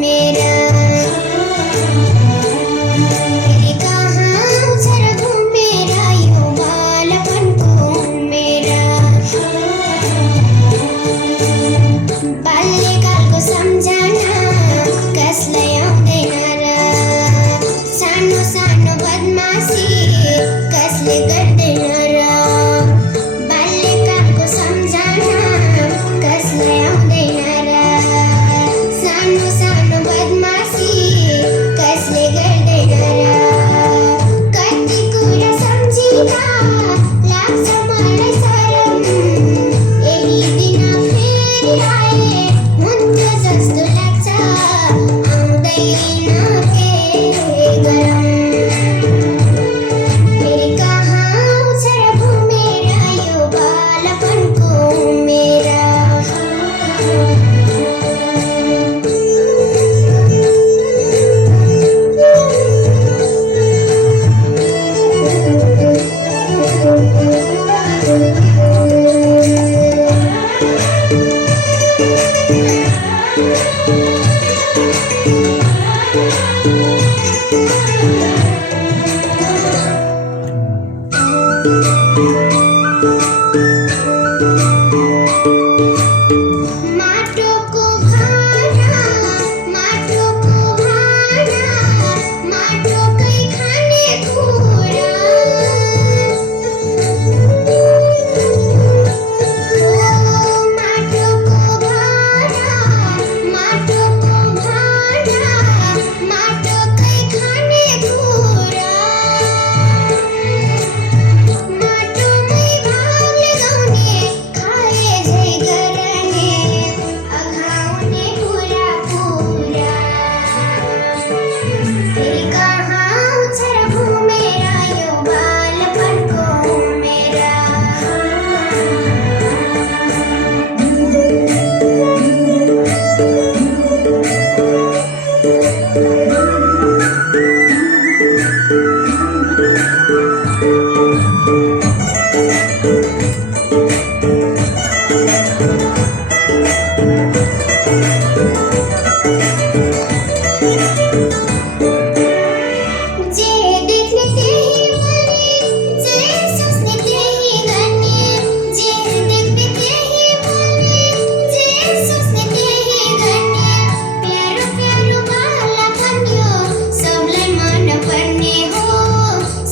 मेरा तेरे कहाँ उछल घुमेरा यो बालपनको मेरा बाल्यकालको सम्झना कसलाई आउँदैन र सानो सानो बदमासी कसले गर्दैन र बाल्यकालको सम्झना कसलाई आउँदैन र सानो सानो बदमासी कसले गर्दैन र कति कुरा सम्झिँदा लाग्छ मलाई शरम यही दिन फेरि आए हुन्थ्यो जस्तो लाग्छ आउँदैन के गरौँ फेरि कहाँ उछल घुमेरा यो बालपनको मेरा माटोको भाँडा माटोको भाँडा माटोकै खानेकुरा माटोको भाँडा माटोको भाँडा माटोकै खानेकुरा माटोमै भाग लगाउने खाए झै गर्ने अघाउने कुरा पुरा फेरि कहाँ उछल घुमेरा यो बालपनको मेरा जे देख्ने त्यही बोल्ने जे सोच्ने त्यही गर्ने जे देख्ने त्यही बोल्ने जे सोच्ने त्यही गर्ने प्यारो प्यारो बालपन यो सबलाई मन पर्ने हो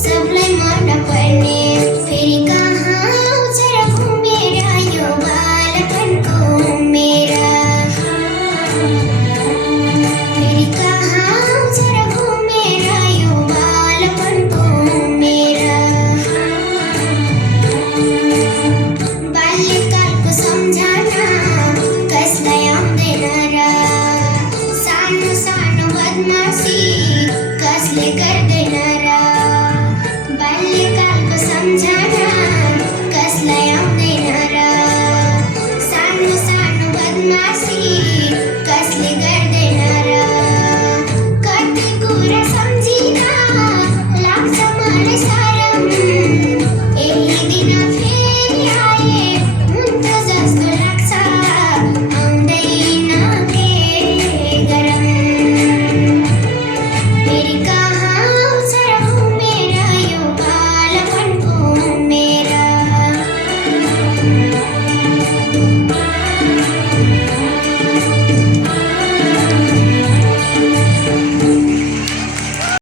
सबलाई मन पर्ने फेरि कहाँ उछल घुमेरा यो बालपनको मेरा फेरि कहाँ उछल घुमेरा यो बालपनको मेरा बाल्यकालको सम्झना कसलाई आउँदैन र सानो सानो बदमासी कसले